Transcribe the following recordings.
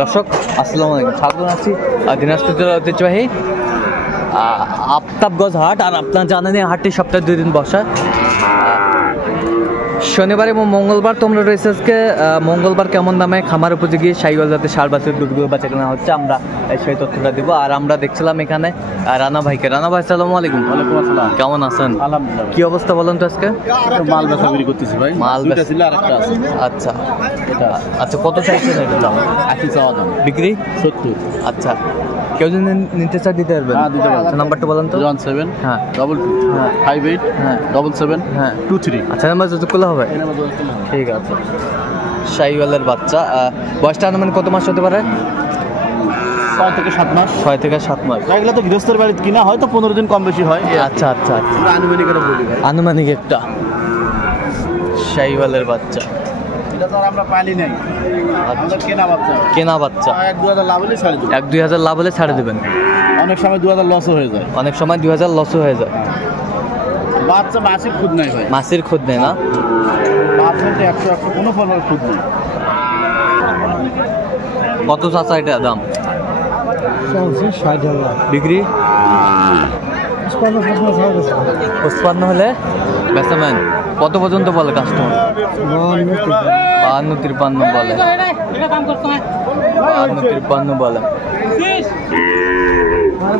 দর্শক আসসালামু আলাইকুম, স্বাগত জানাচ্ছি দিনাজপুর জেলার ঐতিহ্যবাহী আফতাবগঞ্জ হাট। আর আপনারা জানেন এই হাটটি সপ্তাহে 2 দিন বসা, শনিবার এবং মঙ্গলবার। তোমরা রয়েছে আজকে মঙ্গলবার কেমন দামে খামার উপযোগী শাহিওয়াল জাতের ষাঁড় বাছুর দুধগুলো বাচ্চা কেনা হচ্ছে, আমরা সেই তথ্যটা দিব। আর আমরা দেখছিলাম এখানে রানা ভাইকে। রানা ভাই আসসালামু আলাইকুম। ওয়ালাইকুম আসসালাম। কেমন আছেন? আলহামদুলিল্লাহ। কি অবস্থা বলেন তো আজকে? মাল বেচা বিক্রি করতেছি ভাই। মাল দুইটা ছিল আর একটা আছে। আচ্ছা আচ্ছা, কত চাইছেন এটার দাম? 80 চাওয়া দাম, বিক্রি 70। আচ্ছা, কেউ যদি নিতে চায় দিতে পারবেন? হ্যাঁ, দিতে পারবেন। নাম্বারটা বলেন তো। 17 হ্যাঁ 22 হ্যাঁ 58 হ্যাঁ 77 হ্যাঁ 23। আচ্ছা, নাম্বার যত করলে হবে। ঠিক আছে। শাহিওয়ালের বাচ্চা, বয়সটা আনুমানিক কত মাস হতে পারে? 6 থেকে 7 মাস। 6 থেকে 7 মাস। এগুলো তো গৃহস্থের বাড়িতে কিনা, হয়তো 15 দিন কম বেশি হয়। আচ্ছা আচ্ছা আচ্ছা, আনুমানিক করে বলি ভাই। আনুমানিক একটা শাহিওয়ালের বাচ্চা। এটা তো আর আমরা পালি নাই, আমাদের কেনা বাচ্চা। কেনা বাচ্চা। 1-2000 লাভ হলে ছাড়ে দেব। 1-2000 লাভ হলে ছাড়ে দেবেন। অনেক সময় 2000 লস হয়ে যায়। অনেক সময় 2000 লসও হয়ে যায়। বাচ্চা মাসির খুদ নাই ভাই। মাসির খুদ নেই না? বাচ্চা 100 কোনো ফলের খুদ নেই। কত চাচা এটা দাম? 60,000। বিক্রি 55 হলে বেচাবেন। কত পর্যন্ত বলে কাস্টমার? 52-53 বলে। 52-53 বলে।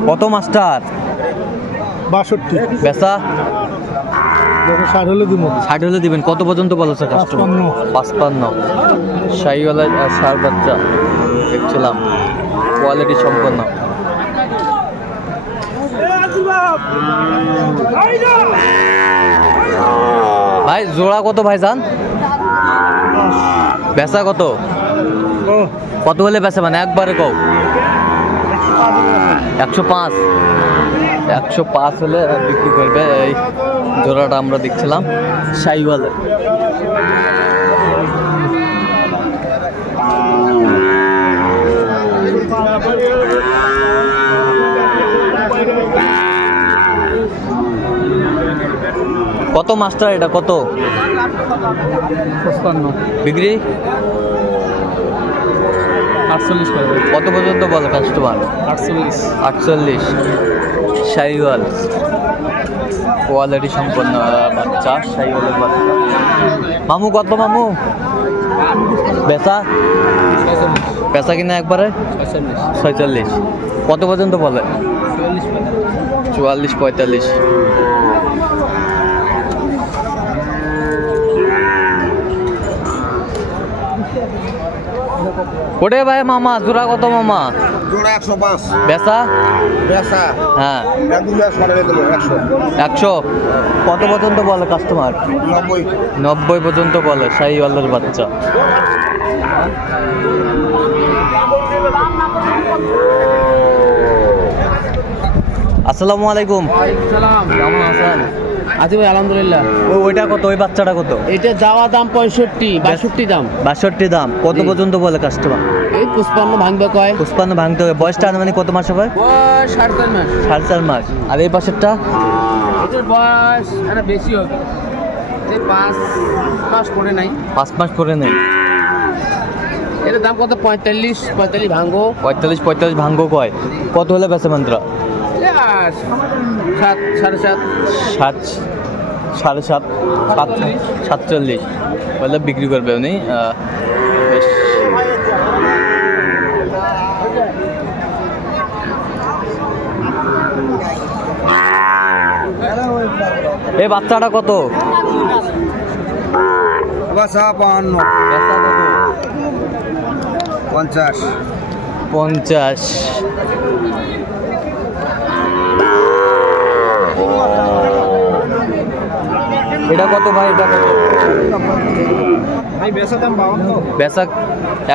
কত মাস্টার? 62। বেচা 60 হলে দিব। 60 হলে দিবেন। কত পর্যন্ত বলেছে কাস্টমার? 55। শাহিওয়ালা ষাঁড় বাচ্চা দেখছিলাম, কোয়ালিটি সম্পন্ন। ভাই জোড়া কত ভাই জান? বেচা কত? কত হলে বেচা মানে একবারে কও? 105। 105 হলে বিক্রি করবে। এই জোড়াটা আমরা দেখছিলাম শাহিওয়ালের। কত মাস্টার এটা? কত? 55। বিক্রি 48 করবে। কত পর্যন্ত বলে কাস্টমার? 48। শাহিওয়াল কোয়ালিটি সম্পন্ন বাচ্চা, শাহিওয়ালের বাচ্চা। মামু কত মামু? বেচা বেচা কিনা একবারে 46। কত পর্যন্ত বলে? 44-45। ওরে ভাই মামা জোড়া কত মামা? জোড়া 105। বেচা বেচা হ্যাঁ 100। 100। কত পর্যন্ত বলে কাস্টমার? 90। 90 পর্যন্ত বলে শাহিওয়ালের বাচ্চা। আসসালামু আলাইকুম। কেমন আছেন? আছি ভাই আলহামদুলিল্লাহ। ওইটা কত? ওই বাচ্চাটা কত? এটা যাওয়া দাম 65, 62 দাম। 62 দাম। কত পর্যন্ত বলে কাস্টমার? এই 55 ভাঙবে কয়। 55 ভাঙতে হবে। বয়সটা আনুমানিক কত মাস হবে? বয়স 4.5 মাস। 4.5 মাস। আর এই পাশেরটা? এটার বয়স এটা বেশি হবে, এই 5 মাস করে নাই। 5 মাস করে নেই। এটার দাম কত? 45 ভাঙবো। 45 ভাঙ্গো কয়। কত হলে বেচে মন্ত্রা? 7, 7.5। 7, 7.5, 47 বলে বিক্রি করবে উনি। বেশ এই বাচ্চাটা কত? বেচা 52। বেচা কত? 50। 50। এটা কত ভাই? এটা কত ভাই বেচা দাম 52। বেচা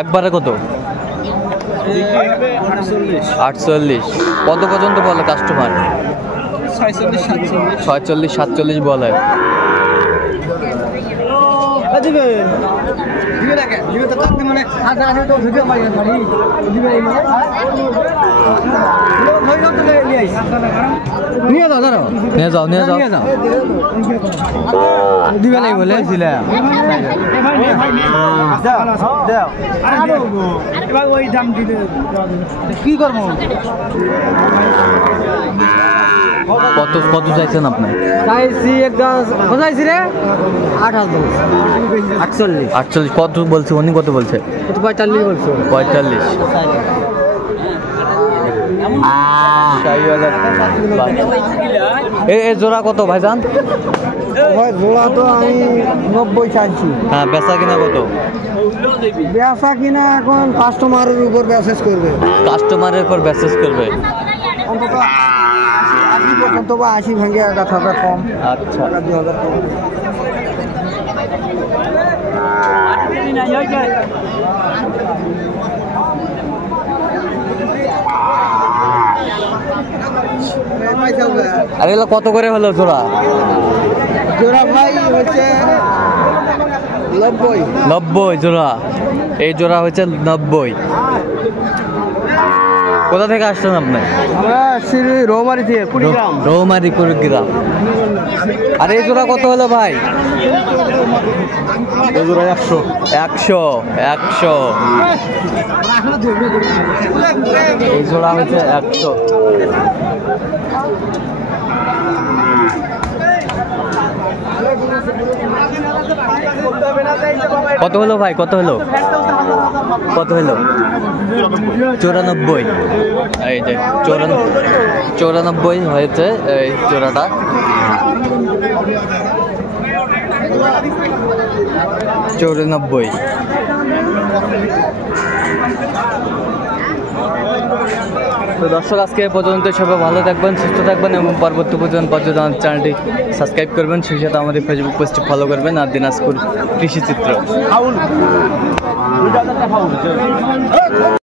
একবারে কত? 48। কত পর্যন্ত বলে কাস্টমার? 46-47 বলে। নিয়ে যাও দিবে নাই বলে কি করবো? কত কত চাইছেন আপনি? চাইছি একটা চাইছি রে 48 কত বলছে উনি? কত বলছে? 45 বলছো 45। এ জোড়া কত ভাইজান? জোড়া তো আমি 90 চাইছি। হ্যাঁ, বেচা কিনা কত? বেচা কিনা এখন কাস্টমারের উপর মেসেজ করবে, কাস্টমারের উপর মেসেজ করবে। অন্তত 80 পর্যন্ত বা 80 ভেঙে 1000 কম। আচ্ছা, 2000 কম। আর এগুলো কত করে হলো জোড়া? জোড়া ভাই হচ্ছে 90 জোড়া। এই জোড়া হচ্ছে 90। কোথা থেকে আসছেন আপনি? আমরা রৌমারি থেকে কুড়িগ্রাম। রৌমারি কুড়িগ্রাম। আর এই জোড়া কত হলো ভাই? এই জোড়া 100। 100। এই জোড়া হচ্ছে 100। কত হলো ভাই? কত হলো? 94। এই যে 94 হয়েছে এই জোড়াটা। তো দর্শক, আজকে এ পর্যন্ত। সবাই ভালো থাকবেন, সুস্থ থাকবেন এবং পরবর্তী পর্যন্ত চ্যানেলটি সাবস্ক্রাইব করবেন। সেই সাথে আমাদের ফেসবুক পেজটি ফলো করবেন। আর দিনাজপুর কৃষি চিত্র।